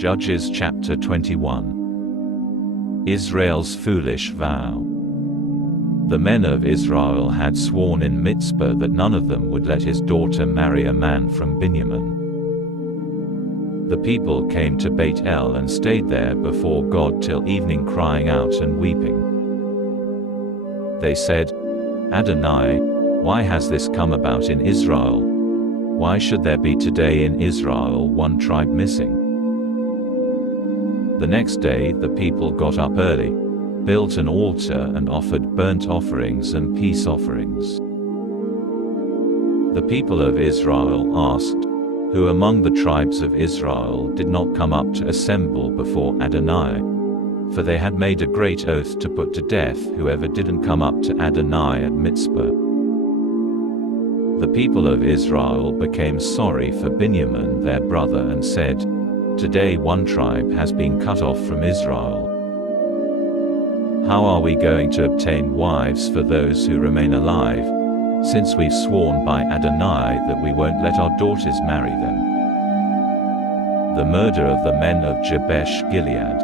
Judges chapter 21. Israel's foolish vow. The men of Israel had sworn in Mizpah that none of them would let his daughter marry a man from Benjamin. The people came to Beit El and stayed there before God till evening, crying out and weeping. They said, Adonai, why has this come about in Israel? Why should there be today in Israel one tribe missing? The next day the people got up early, built an altar and offered burnt offerings and peace offerings. The people of Israel asked, Who among the tribes of Israel did not come up to assemble before Adonai? For they had made a great oath to put to death whoever didn't come up to Adonai at Mizpah. The people of Israel became sorry for Benjamin their brother and said, Today one tribe has been cut off from Israel. How are we going to obtain wives for those who remain alive, since we've sworn by Adonai that we won't let our daughters marry them? The murder of the men of Jabesh Gilead.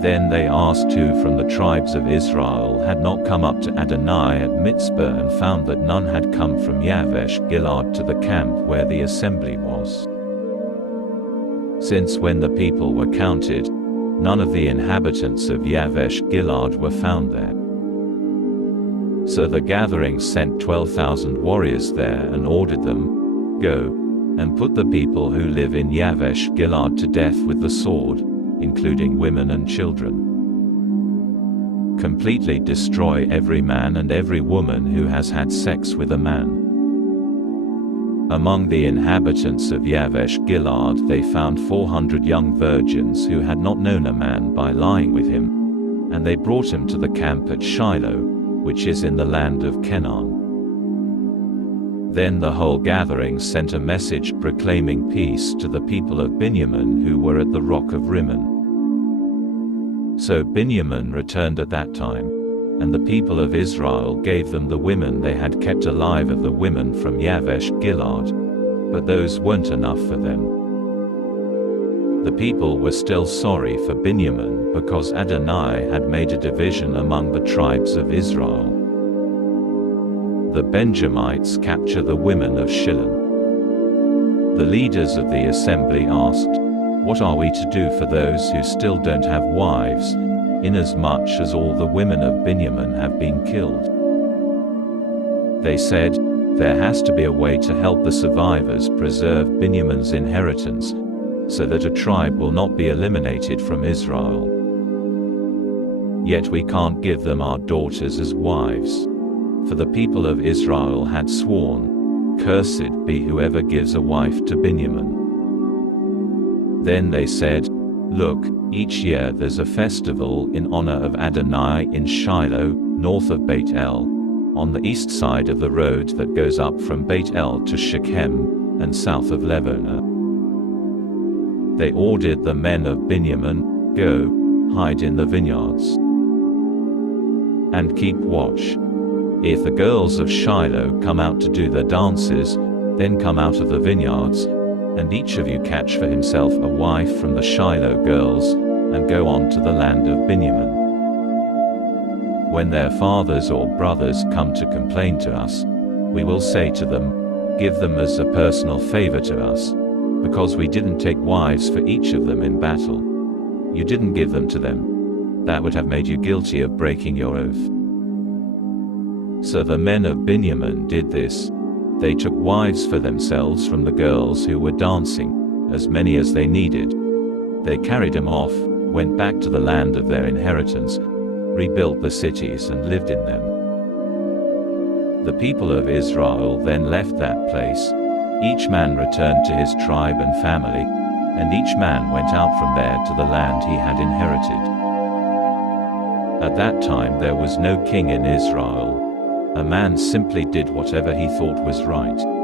Then they asked who from the tribes of Israel had not come up to Adonai at Mizpah, and found that none had come from Yavesh Gilead to the camp where the assembly was. Since when the people were counted, none of the inhabitants of Yavesh Gilead were found there. So the gathering sent 12,000 warriors there and ordered them, Go, and put the people who live in Yavesh Gilead to death with the sword, including women and children. Completely destroy every man and every woman who has had sex with a man. Among the inhabitants of Yavesh Gilead they found 400 young virgins who had not known a man by lying with him, and they brought him to the camp at Shiloh, which is in the land of Canaan. Then the whole gathering sent a message proclaiming peace to the people of Benjamin who were at the rock of Rimmon. So Benjamin returned at that time, and the people of Israel gave them the women they had kept alive of the women from Yavesh Gilead, but those weren't enough for them. The people were still sorry for Benjamin because Adonai had made a division among the tribes of Israel. The Benjamites capture the women of Shilom. The leaders of the assembly asked, What are we to do for those who still don't have wives, inasmuch as all the women of Benjamin have been killed? They said, There has to be a way to help the survivors preserve Benjamin's inheritance, so that a tribe will not be eliminated from Israel. Yet we can't give them our daughters as wives. For the people of Israel had sworn, Cursed be whoever gives a wife to Benjamin. Then they said, Look, each year there's a festival in honor of Adonai in Shiloh, north of Beit El, on the east side of the road that goes up from Beit El to Shechem, and south of Levonah. They ordered the men of Benjamin, Go, hide in the vineyards, and keep watch. If the girls of Shiloh come out to do their dances, then come out of the vineyards, and each of you catch for himself a wife from the Shiloh girls, and go on to the land of Benjamin. When their fathers or brothers come to complain to us, we will say to them, Give them as a personal favor to us, because we didn't take wives for each of them in battle. You didn't give them to them. That would have made you guilty of breaking your oath. So the men of Benjamin did this. They took wives for themselves from the girls who were dancing, as many as they needed. They carried them off, went back to the land of their inheritance, rebuilt the cities and lived in them. The people of Israel then left that place. Each man returned to his tribe and family, and each man went out from there to the land he had inherited. At that time there was no king in Israel. A man simply did whatever he thought was right.